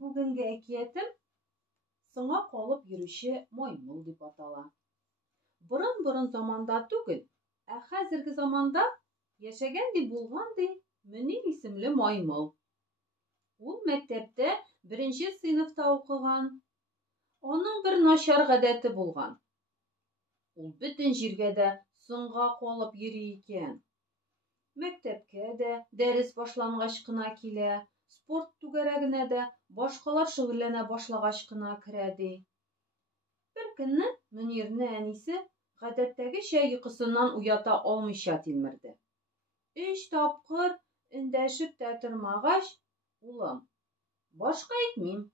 Бүгенге әкиятем «Соңга калып йөрүче маймыл» дип атала. Борын заманда түгел, ә хәзерге заманда яшәгән дип булган ди Мөнир исемле маймыл. Ул мәктәптә 1нче сыйныфта укыган. Аның бер начар гадәте булган. Ул бөтен җиргә дә соңга калып йөри икән. Мәктәпкә дә дәрес башлангач кына килә, спорт түгәрәгенә дә башкалар шөгыльләнә башлагач кына керә ди. Бер көнне Мөнирне әнисе гадәттәгечә йокысыннан уята алмыйча тилмерде. 3 тапкыр эндәшеп тә тормагач, улым, башка әйтмим.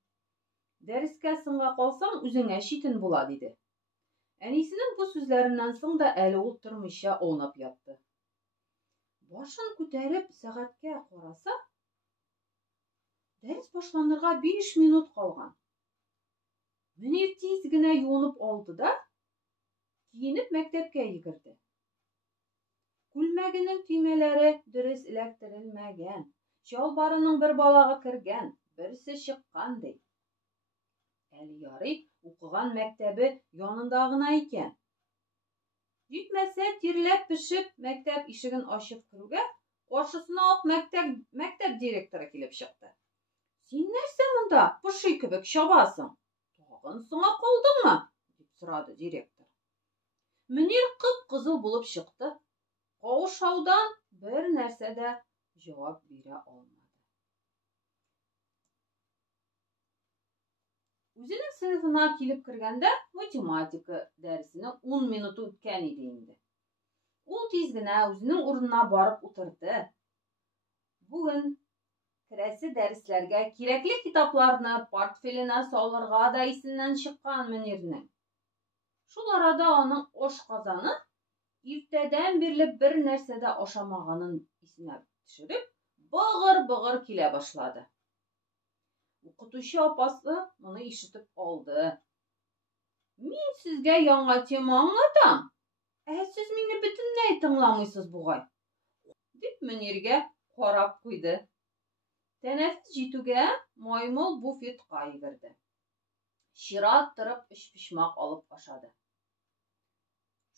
Дәрескә соңга калсаң, үзеңә читен була, диде. Әнисенең бу сүзләреннән соң да әле ул тормыйча аунап ятты. Башын күтәреп сәгатькә караса, дәрес башланырга 5 минут калган. Мөнир тиз генә юынып алды да, киенеп мәктәпкә йөгерде. Күлмәгенең төймәләре дөрес эләктерелмәгән, чалбарының бер балагы кергән, берсе чыккан ди. Әле ярый, укыган мәктәбе янында гына икән. Җитмәсә, тирләп пешеп, мәктәп ишеген ачып керүгә, каршысына ук мәктәп директоры килеп чыкты. Син нәрсә монда пошый кебек чабасың? Тагын соңга калдыңмы? Дип сорады директор. Мөнир кып-кызыл булып чыкты. Каушаудан бер нәрсә дә җавап бирә алмады. Үзенең сыйныфына килеп кергәндә, математика дәресенең 10 минуты үткән иде инде. Ул тиз генә үзенең урынына барып утырды. Бүген керәсе дәресләргә кирәкле китапларны портфеленә салырга да исеннән чыккан Мөнирнең. Шул арада аның ашказаны иртәдән бирле бер нәрсә дә ашамаганын исенә төшереп, быгыр-быгыр килә башлады. Укытучы апасы моны ишетеп алды. Мин сезгә яңа тема аңлатам. Сез мине бөтенләй тыңламыйсыз бугай. Дип Мөниргә карап куйды. Тәнәфес җитүгә маймыл буфетка йөгерде. Чират торып өчпочмак алып ашады.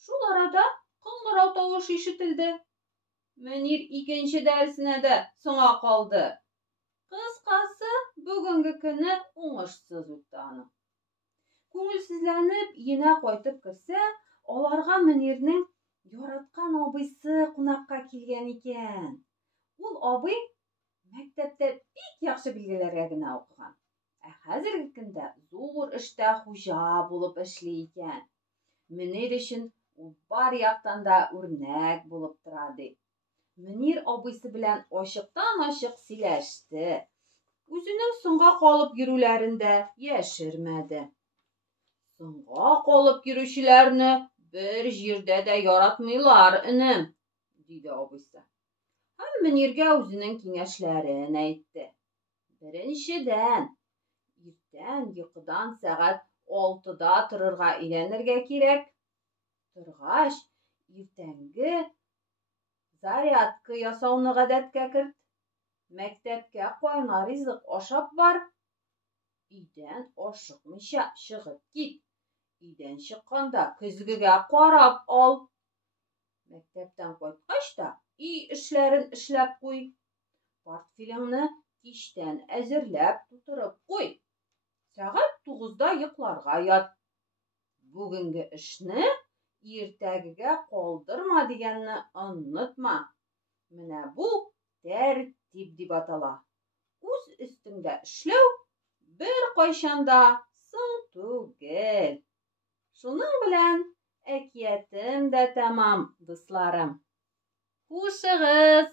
Шул арада кыңгырау тавышы ишетелде. Мөнир икенче дәресенә дә соңга калды. Кыскасы, бүгенге көне уңышсыз үтте аның. Күңелсезләнеп, өенә кайтып керсә, аларга Мөнирнең яраткан абыйсы кунакка килгән икән. Ул абый мәктәптә бик яхшы билгеләргә генә укыган. Хәзерге көндә зур эштә хуҗа булып эшли икән. Мөнир өчен ул бар яктан да үрнәк булып тора ди. Мөнир абыйсы белән ачыктан-ачык сөйләште. Үзенең соңга калып йөрүләрен дә яшермәде. Соңга калып йөрүчеләрне бер җирдә дә яратмыйлар, энем, диде абыйсы. Һәм Мөниргә үзенең киңәшләрен әйтте. Беренчедән, иртән йокыдан сәгать 6-да торырга өйрәнергә кирәк. Торгач, иртәнге зарядка ясауны гадәткә керт. Мәктәпкә кайнар ризык ашап бар. Өйдән ашыкмыйча чыгып кит. Өйдән чыкканда көзгегә карап ал. Мәктәптән кайткач та өй эшләрен эшләп куй. Портфелеңне кичтән әзерләп тутырып куй. Сәгать 9-да йокларга ят. Бүгенге эшне иртәгегә калдырма дигәнне онытма. Менә бу тәртип дип атала. Үз өстеңдә эшләү бер кайчанда соң түгел. Шуның белән әкиятем дә тәмам, дусларым. Хушыгыз!